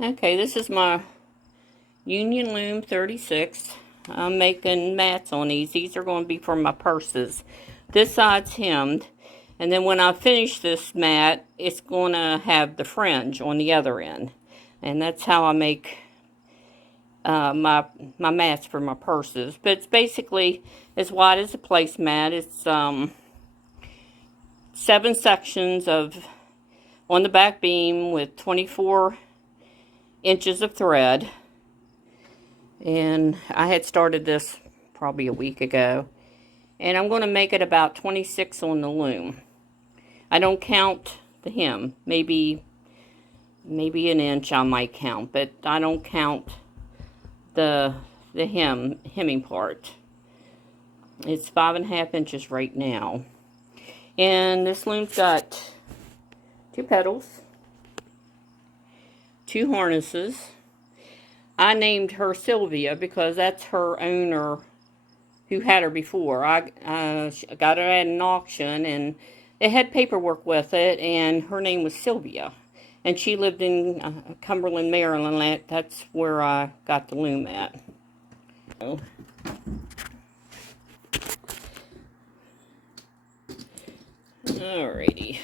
Okay, this is my Union Loom 36. I'm making mats on these. These are going to be for my purses. This side's hemmed. And then when I finish this mat, it's going to have the fringe on the other end. And that's how I make my mats for my purses. But it's basically as wide as a placemat. It's 7 sections of on the back beam with 24 inches of thread. And I had started this probably a week ago. And I'm going to make it about 26 on the loom. I don't count the hem. Maybe an inch I might count, but I don't count the hemming part. It's 5.5 inches right now. And this loom's got 2 pedals, 2 harnesses. I named her Sylvia because that's her owner who had her before. I got her at an auction, and it had paperwork with it, and her name was Sylvia. And she lived in Cumberland, Maryland. That's where I got the loom at. Alrighty.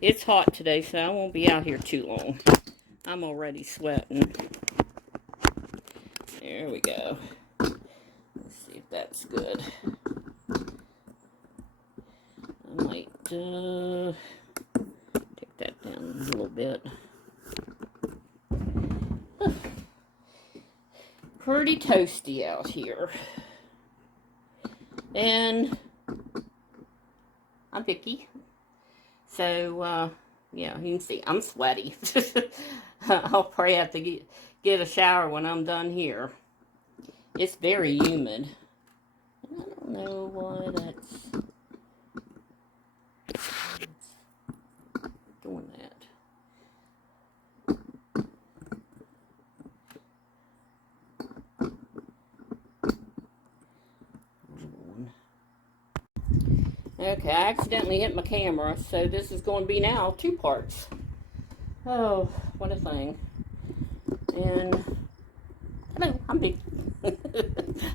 It's hot today, so I won't be out here too long. I'm already sweating. There we go. Let's see if that's good. I might take that down a little bit. Pretty toasty out here. And I'm picky. So, yeah, you can see I'm sweaty. I'll probably have to get a shower when I'm done here. It's very humid. And I don't know why that's doing that. Okay, I accidentally hit my camera, so this is going to be now 2 parts. Oh, what a thing. And, hello, I'm big.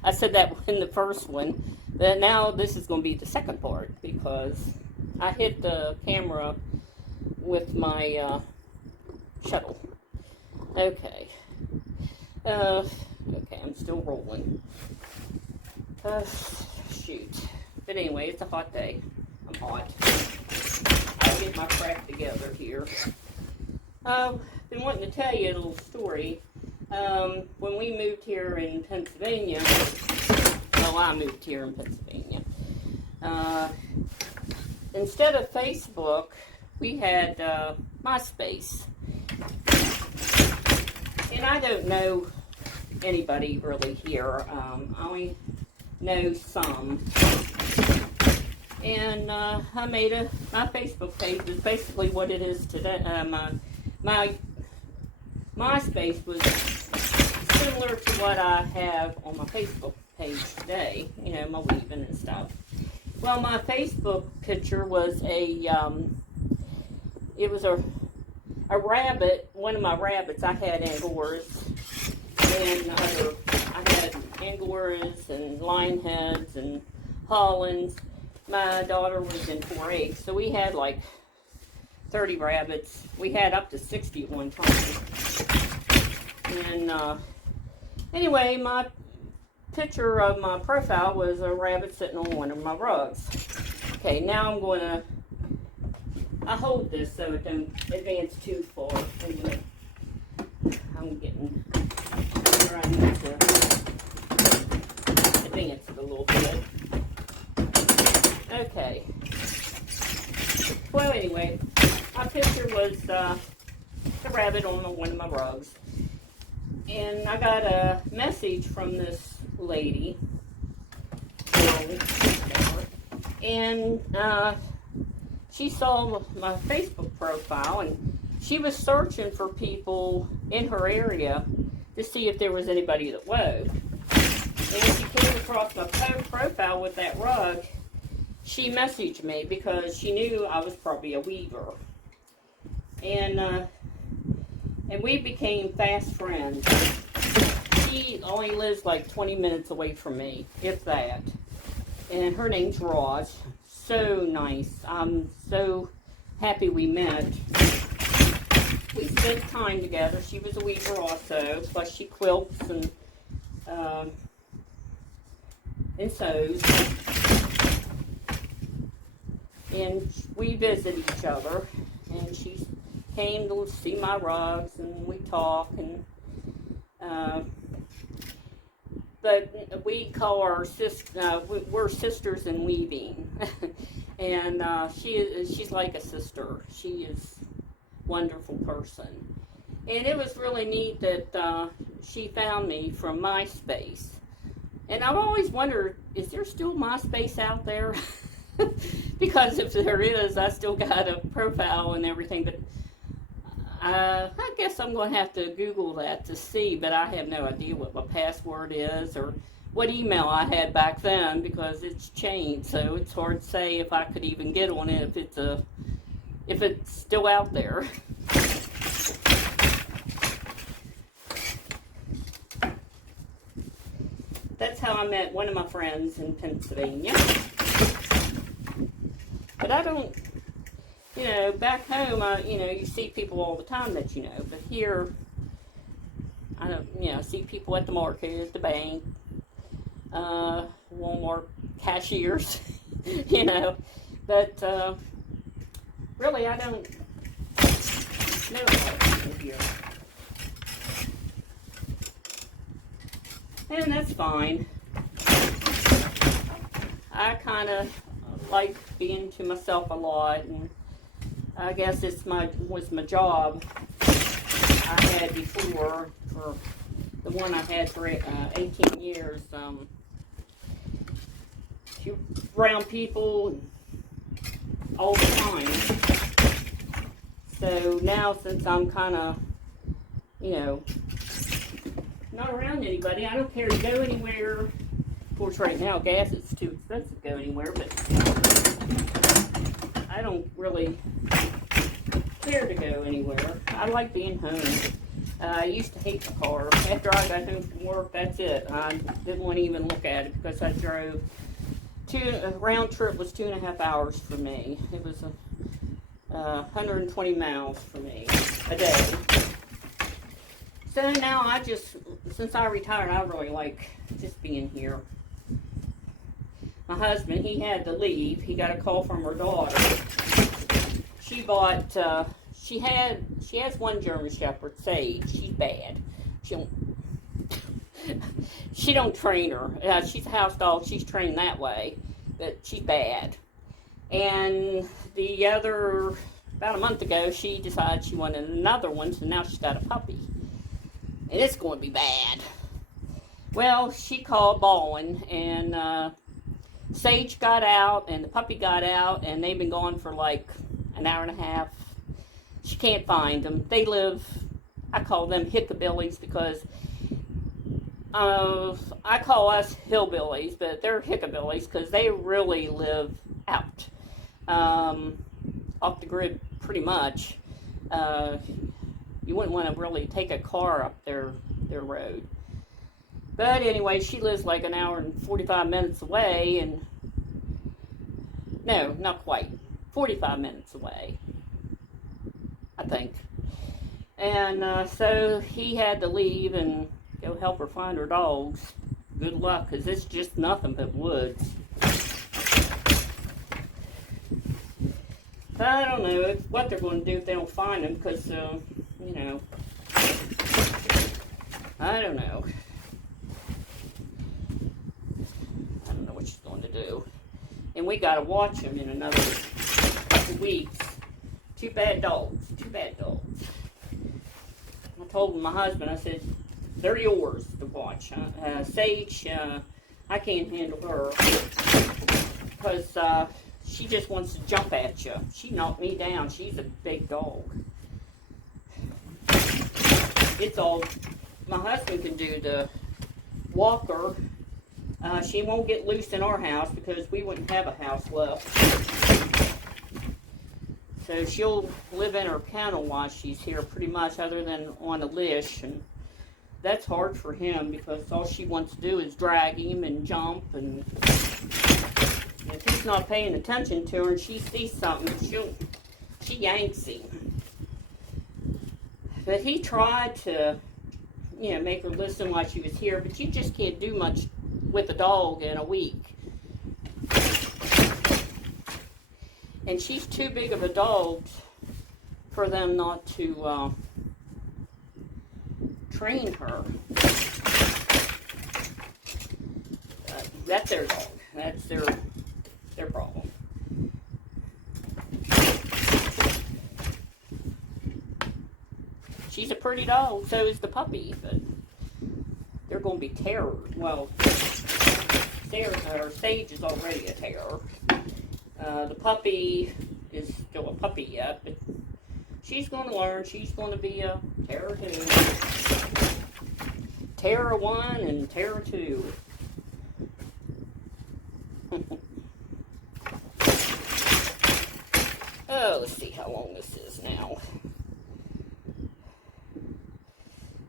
I said that in the first one. But now this is going to be the second part, because I hit the camera with my shuttle. Okay. Okay, I'm still rolling. Shoot. But anyway, it's a hot day. I'm hot. I'll get my crap together here. I've been wanting to tell you a little story. When we moved here in Pennsylvania, well, I moved here in Pennsylvania. Instead of Facebook, we had MySpace. And I don't know anybody really here. I only know some. And I made my Facebook page is basically what it is today. My MySpace was similar to what I have on my Facebook page today. You know, my weaving and stuff. Well, my Facebook picture was it was a rabbit. One of my rabbits, I had Angoras and I had Angoras and Lionheads and Hollands. My daughter was in 4-H, so we had like 30 rabbits. We had up to 60 at one time. And anyway, my picture of my profile was a rabbit sitting on one of my rugs. Okay, now I'm going to, I hold this so it don't advance too far. I'm getting where I need to advance it a little bit. Okay. Well, anyway, my picture was the rabbit on one of my rugs. And I got a message from this lady. And she saw my Facebook profile, and she was searching for people in her area to see if there was anybody that wove. And when she came across my profile with that rug, she messaged me because she knew I was probably a weaver. And And we became fast friends. She only lives like 20 minutes away from me, if that. And her name's Raj. So nice. I'm so happy we met. We spent time together. She was a weaver also, plus she quilts and sews. And we visit each other, and she came to see my rugs, and we talk, and but we call our sister, we're sisters in weaving. And she's like a sister. She is a wonderful person. And it was really neat that she found me from MySpace. And I've always wondered, is there still MySpace out there? Because if there is, I still got a profile and everything. But I guess I'm going to have to Google that to see. But I have no idea what my password is or what email I had back then, because it's changed. So it's hard to say if I could even get on it if it's still out there. That's how I met one of my friends in Pennsylvania. But I don't, back home, you see people all the time that you know. But here, I don't, see people at the market, at the bank, Walmart cashiers, But really, I don't know a lot of people here. And that's fine. I kind of like being to myself a lot, and I guess was my job I had before, for the one I had for 18 years. You're around people all the time. So now, since I'm kind of, not around anybody, I don't care to go anywhere. Of course, right now, gas is too expensive to go anywhere, but I don't really care to go anywhere. I like being home. I used to hate the car. After I got home from work, that's it. I didn't want to even look at it, because I drove. A round trip was 2.5 hours for me. It was 120 miles for me a day. So now since I retired, I really like just being here. My husband, he had to leave. He got a call from her daughter. She bought, she has one German Shepherd, Sage. She's bad. She don't train her. She's a house dog. She's trained that way, but she's bad. And about a month ago, she decided she wanted another one, so now she's got a puppy. And it's going to be bad. Well, she called bawling, and Sage got out, and the puppy got out, and they've been gone for like an hour and a half. She can't find them. They live, I call them hickabillies, because I call us hillbillies, but they're hickabillies because they really live out, off the grid pretty much. You wouldn't want to really take a car up their road. But anyway, she lives like an hour and 45 minutes away, and no, not quite, 45 minutes away, I think. And so he had to leave and go help her find her dogs. Good luck, because it's just nothing but woods. I don't know what they're going to do if they don't find them, because, I don't know. I don't know what she's going to do. And we got to watch them in another couple weeks. Two bad dogs. I told my husband, I said, they're yours to watch. Sage, I can't handle her, because she just wants to jump at you. She knocked me down. She's a big dog. It's all my husband can do to walk her. She won't get loose in our house, because we wouldn't have a house left. So she'll live in her kennel while she's here pretty much, other than on a leash. And that's hard for him because all she wants to do is drag him and jump. And if he's not paying attention to her and she sees something, she yanks him. But he tried to, make her listen while she was here, but you just can't do much with a dog in a week. And she's too big of a dog for them not to train her. That's their dog. That's their problem. She's a pretty dog, so is the puppy, but they're going to be terror. Well, Sage is already a terror. The puppy is still a puppy yet, but she's going to learn. She's going to be a terror too. Terror 1 and Terror 2. Oh, let's see how long this is now.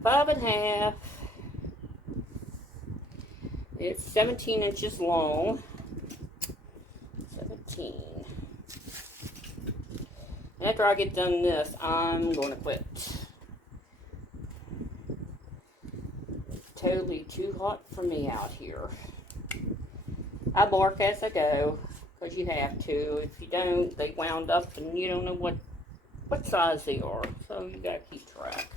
5.5. It's 17 inches long. 17. After I get done this, I'm going to quit. It's totally too hot for me out here. I bark as I go, because you have to. If you don't, they wound up and you don't know what size they are. So you got to keep track.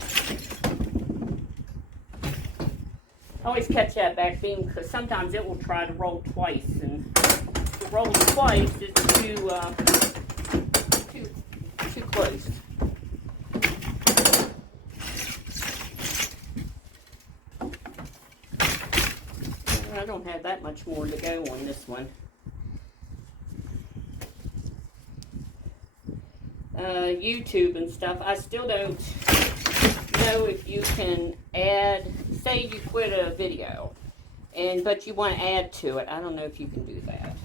I always catch that back beam because sometimes it will try to roll twice, and to roll twice is too close. I don't have that much more to go on this one. YouTube and stuff, I still don't know if you can add, say you quit a video, but you want to add to it. I don't know if you can do that.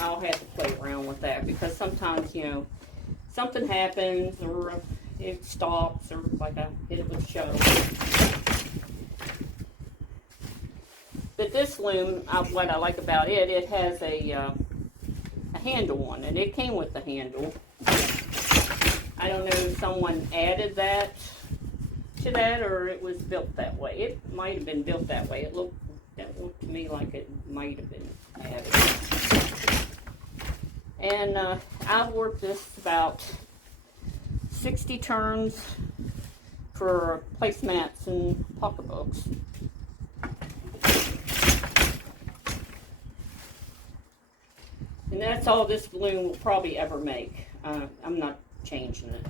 I'll have to play around with that because sometimes, something happens or it stops or like I hit it with a shuttle. But this loom, what I like about it, it has a handle on it. It came with the handle. I don't know if someone added that to that or it was built that way. It might have been built that way. That looked to me like it might have been added. And I've worked this about 60 turns for placemats and pocketbooks. And that's all this loom will probably ever make. I'm not changing it.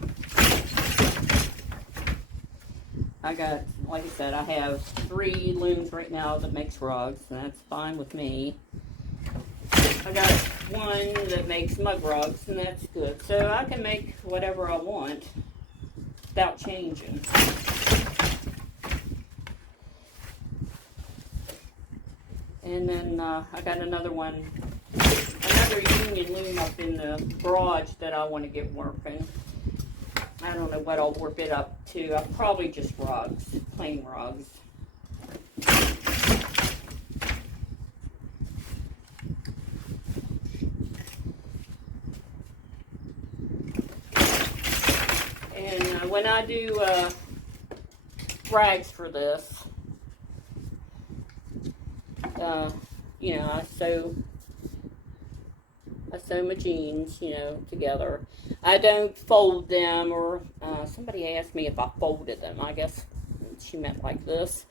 I got, like I said, I have 3 looms right now that makes rugs, and that's fine with me. I got 1 that makes mug rugs, and that's good. So I can make whatever I want without changing. And then I got another one, another union loom up in the garage that I want to get working. I don't know what I'll warp it up to. I'll probably just rugs, plain rugs. And when I do rags for this, I sew my jeans, together. I don't fold them, or somebody asked me if I folded them. I guess she meant like this.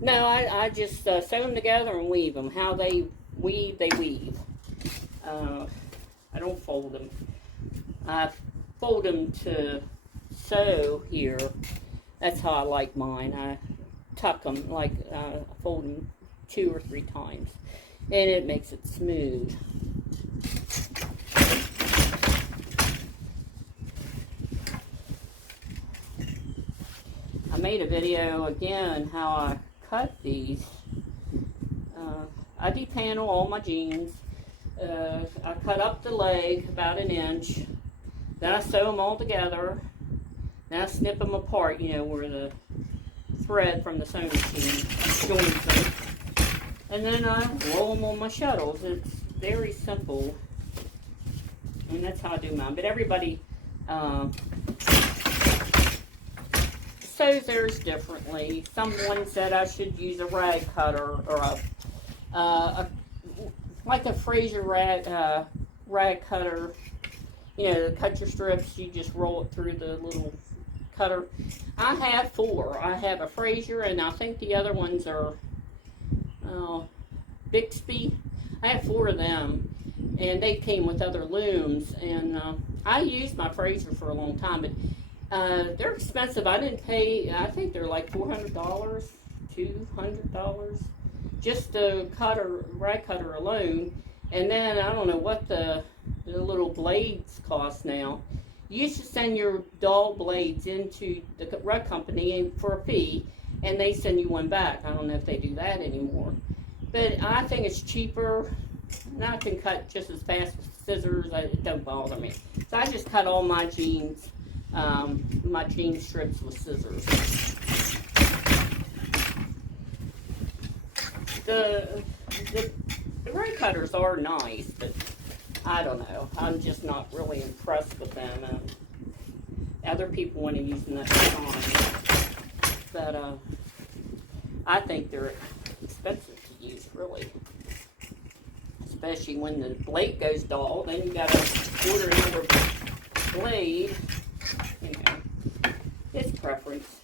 No, I just sew them together and weave them. How they weave, they weave. I don't fold them. I fold them to sew here. That's how I like mine. I tuck them, like I fold them 2 or 3 times. And it makes it smooth. I made a video again how I cut these. I depanel all my jeans. I cut up the leg about 1 inch. Then I sew them all together. Then I snip them apart, you know, where the thread from the sewing machine joins them. And then I roll them on my shuttles. It's very simple. And that's how I do mine. But everybody sews theirs differently. Someone said I should use a rag cutter or like a Fraser rag cutter. You know, to cut your strips, you just roll it through the little cutter. I have 4. I have a Fraser, and I think the other ones are Bixby. I have 4 of them, and they came with other looms. And I used my Fraser for a long time, but they're expensive. I didn't pay. I think they're like $400, $200, just the rag cutter alone. And then I don't know what the little blades cost now. You used to send your dull blades into the rug company for a fee, and they send you one back. I don't know if they do that anymore. But I think it's cheaper. Now I can cut just as fast with scissors. It don't bother me. So I just cut all my jeans strips with scissors. The rag cutters are nice, but I don't know. I'm just not really impressed with them. Other people want to use them at the time, but I think they're expensive to use, really. Especially when the blade goes dull, then you gotta order another blade. You know, it's preference.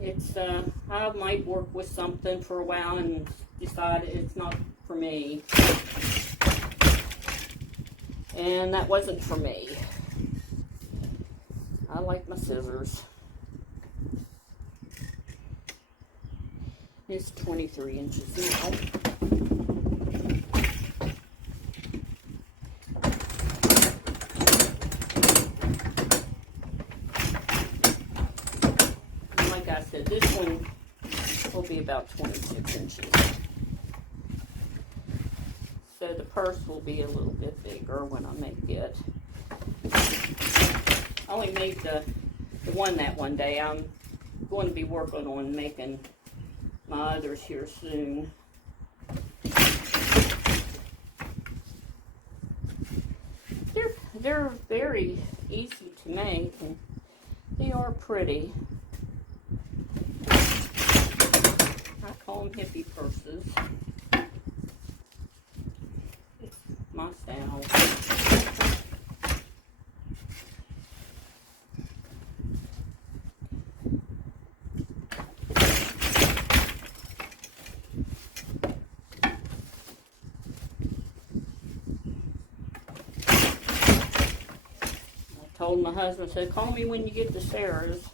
It's I might work with something for a while and decide it's not for me. And that wasn't for me. I like my scissors. It's 23 inches now. And like I said, this one will be about 26 inches. So the purse will be a little bit bigger when I make it. I only made the one that one day. I'm going to be working on making my others here soon. They're very easy to make, and they are pretty. I call them hippie purses. It's my style. Told my husband, said, call me when you get to Sarah's.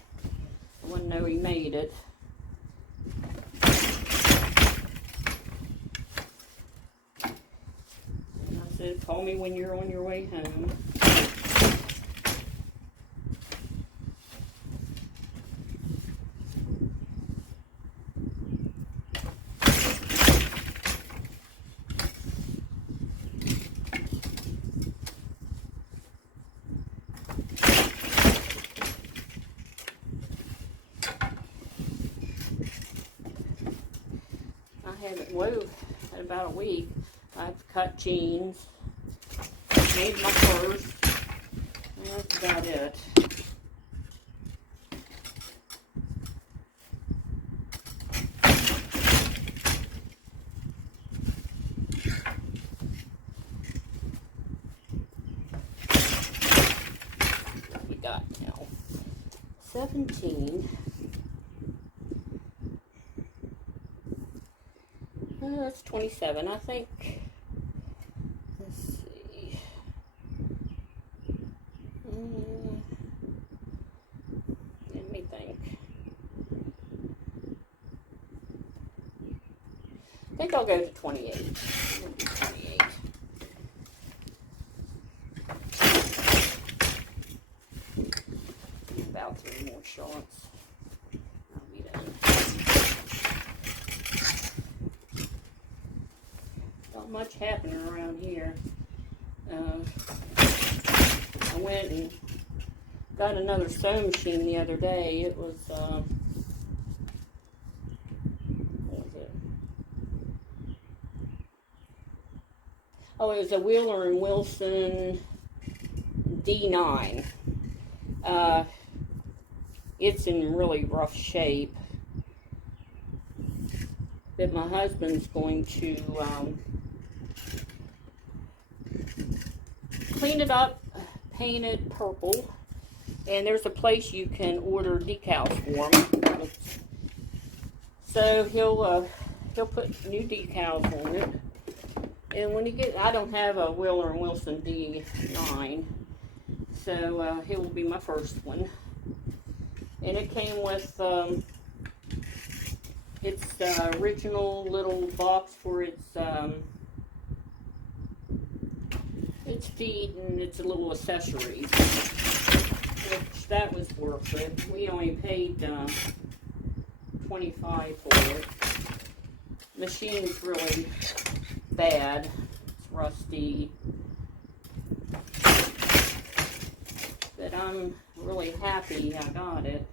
I wouldn't know he made it. And I said, call me when you're on your way home. I haven't wove in about a week. I've cut jeans, made my purse, and that's about it. What we got now? 17. That's 27, I think. Let's see. Let me think. I think I'll go to 28. I'll do 28. About 3 more shorts. I'll be done. Not much happening around here. went and got another sewing machine the other day. It was, what was it? Oh, it was a Wheeler and Wilson D9. It's in really rough shape, but my husband's going to clean it up, paint it purple, and there's a place you can order decals for him. So he'll put new decals on it, and when he gets, I don't have a Wheeler and Wilson D9, so he will be my first one. And it came with its original little box for its feet and its little accessories, which that was worth it. We only paid $25 for it. Machine's really bad. It's rusty. But I'm really happy I got it.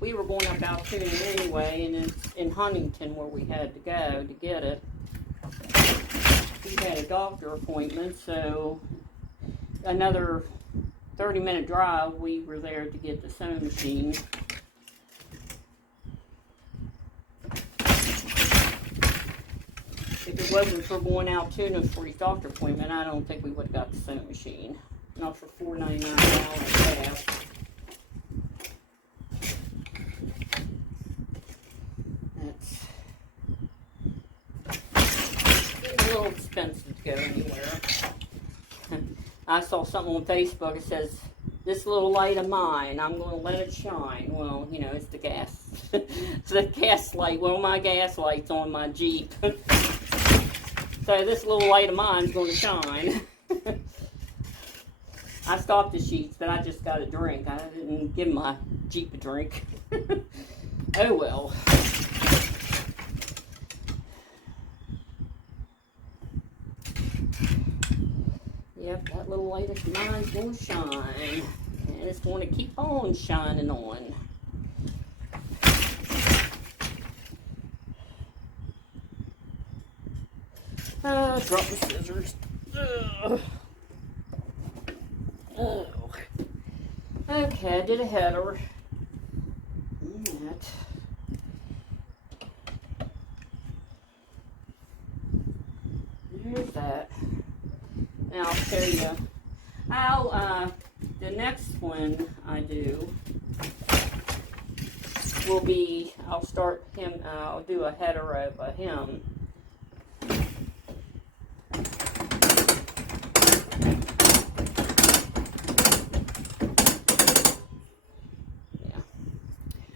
We were going up Altoona anyway, and it's in Huntington where we had to go to get it. We had a doctor appointment, so another 30-minute drive, we were there to get the sewing machine. If it wasn't for going out Altoona for his doctor appointment, I don't think we would have got the sewing machine. Not for $4.99 half. It's a little expensive to go anywhere. I saw something on Facebook. It says, "This little light of mine, I'm going to let it shine." Well, you know, it's the gas. It's the gas light. Well, my gas light's on my Jeep. So this little light of mine's going to shine. I stopped the sheets, but I just got a drink. I didn't give my Jeep a drink. Oh well. Yep, that little light of mine's going to shine. And it's going to keep on shining on. Drop the scissors. Ugh. Oh. Okay, I did a header. That. There's that. Now I'll show you how the next one I do will be, I'll start him, I'll do a header of a hymn.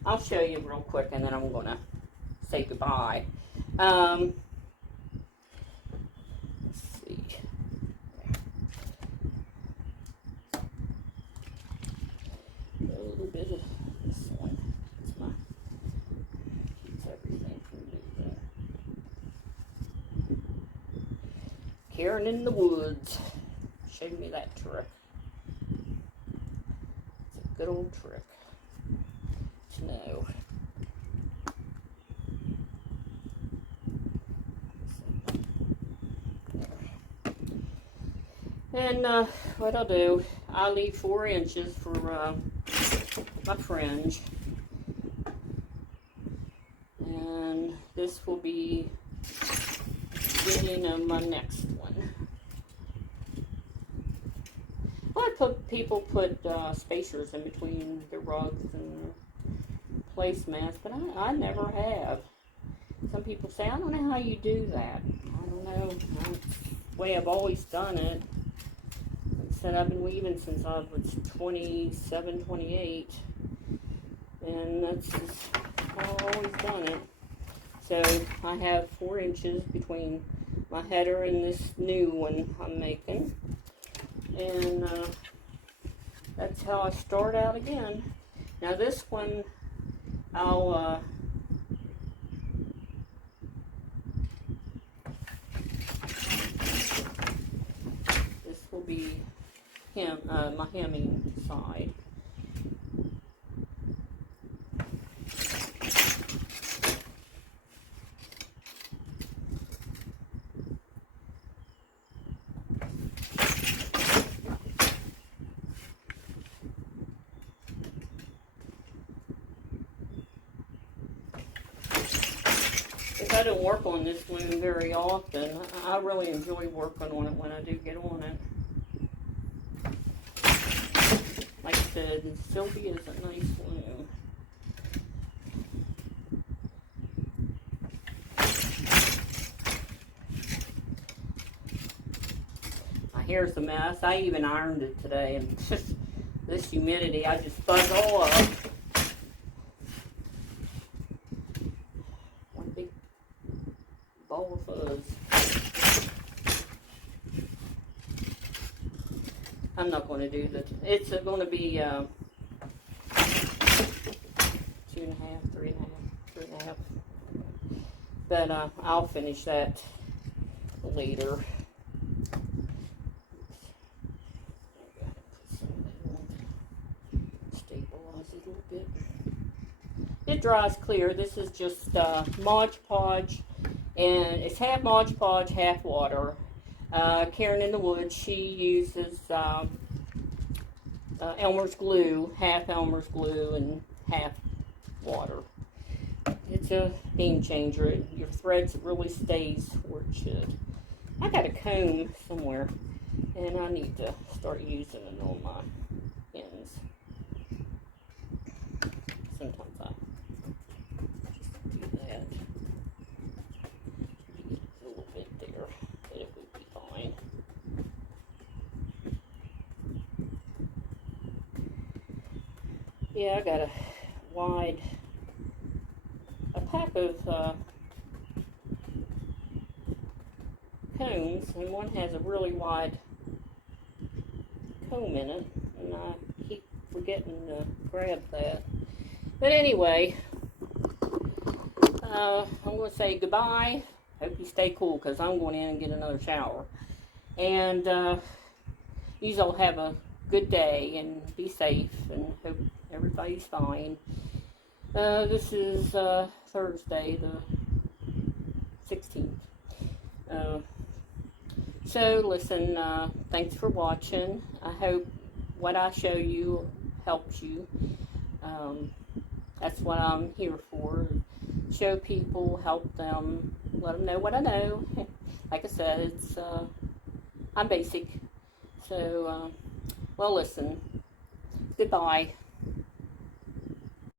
I'll show you real quick, and then I'm going to say goodbye. Let's see. A little bit of this one. It's my, keeps everything from moving. Karen in the woods. Showed me that trick. It's a good old trick. No. And what I'll do, I'll leave 4 inches for my fringe. And this will be the beginning of my next one. Well, people put spacers in between the rugs and placemats, but I never have. Some people say, I don't know how you do that. I don't know. That's the way I've always done it. Like I said, I've been weaving since I was 27, 28. And that's just how I've always done it. So I have 4 inches between my header and this new one I'm making. And that's how I start out again. Now this one, I'll be my hemming side. I don't work on this loom very often. I really enjoy working on it when I do get on it. Like I said, Sylvia is a nice loom. My hair's a mess. I even ironed it today, and just this humidity, I just fuzz all up. Ball of fuzz. I'm not going to do that. It's going to be 2.5, 3.5, 3.5. But I'll finish that later. Stabilize it a little bit. It dries clear. This is just Mod Podge. And it's half Mod Podge, half water. Karen in the Woods, she uses Elmer's glue, half Elmer's glue and half water. It's a beam changer. Your threads really stays where it should. I got a comb somewhere, and I need to start using it on my ends. Sometimes I just do that. Yeah, I got a pack of combs, and one has a really wide comb in it, and I keep forgetting to grab that. But anyway, I'm going to say goodbye. Hope you stay cool, because I'm going in and get another shower. And you all have a good day, and be safe, and hope everybody's fine. This is Thursday, the 16th. So, listen, thanks for watching. I hope what I show you helps you. That's what I'm here for. Show people, help them, let them know what I know. Like I said, it's I'm basic. So, well, listen, goodbye.